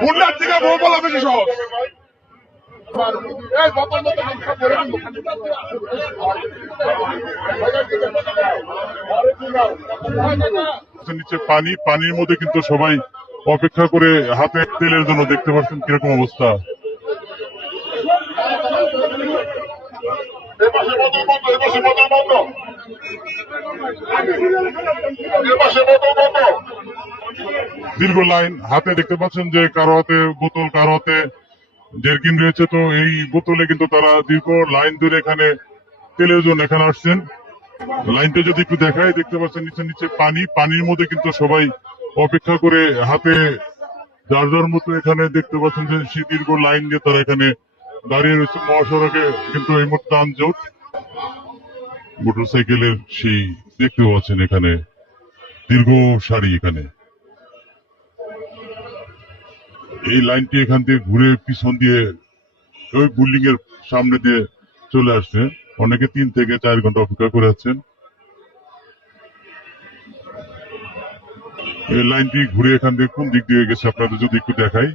খুলনার থেকে বউ বলা বেশি সহজ। নিচে পানি, পানির মধ্যে কিন্তু সবাই অপেক্ষা করে হাতে তেলের জন্য। দেখতে পাচ্ছেন কিরকম অবস্থা। দীর্ঘ লাইন, হাতে দেখতে পাচ্ছেন যে কারো হাতে বোতল, কারো হাতে জেরকিন রয়েছে। তো এই বোতলে কিন্তু তারা দীর্ঘ লাইন ধরে এখানে তেলের জন্য এখানে আসছেন। লাইনটা যদি একটু দেখায়, দেখতে পাচ্ছেন নিচে নিচে পানি, পানির মধ্যে কিন্তু সবাই অপেক্ষা করে হাতে যার যার মতো এখানে দেখতে পাচ্ছেন যে সেই দীর্ঘ লাইন দিয়ে তারা এখানে দাঁড়িয়ে রয়েছে। মহাসড়কে কিন্তু এই মুহূর্তে যানজট। মোটরসাইকেলের সেই দেখতে পাচ্ছেন এখানে দীর্ঘ সারি। এখানে এই লাইনটি এখান থেকে ঘুরে পিছন দিয়ে ওই বিল্ডিং এর সামনে দিয়ে চলে আসছে। অনেকে 3 থেকে 4 ঘন্টা অপেক্ষা করে আছেন। এই লাইনটি ঘুরে এখান থেকে কোন দিক দিয়ে গেছে আপনাদের যদি একটু দেখাই।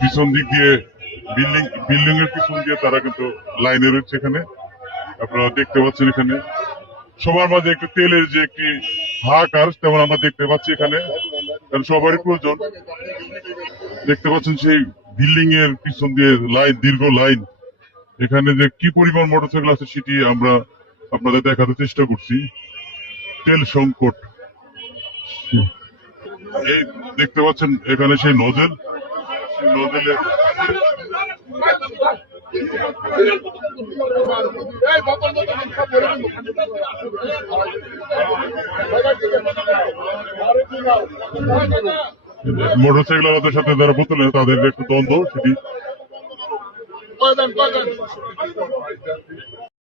পিছন দিক দিয়ে বিল্ডিং এর পিছন দিয়ে তারা কিন্তু লাইনে রয়েছে। এখানে আপনারা দেখতে পাচ্ছেন এখানে সবার মাঝে একটু তেলের যে একটি হাহাকার তেমন আমরা দেখতে পাচ্ছি এখানে, কারণ সবারই প্রয়োজন। দেখতে পাচ্ছেন সেই বিল্ডিং এর পিছন দিয়ে লাইন, দীর্ঘ লাইন। এখানে যে কি পরিমাণ মোটরসাইকেল আছে সেটি আমরা আপনাদের দেখাতে চেষ্টা করছি। তেল সংকট। এই দেখতে পাচ্ছেন এখানে সেই নজেল, নজেলে মোটরসাইকেলের সাথে যারা বোতলে তাদের একটু দ্বন্দ্ব সেটি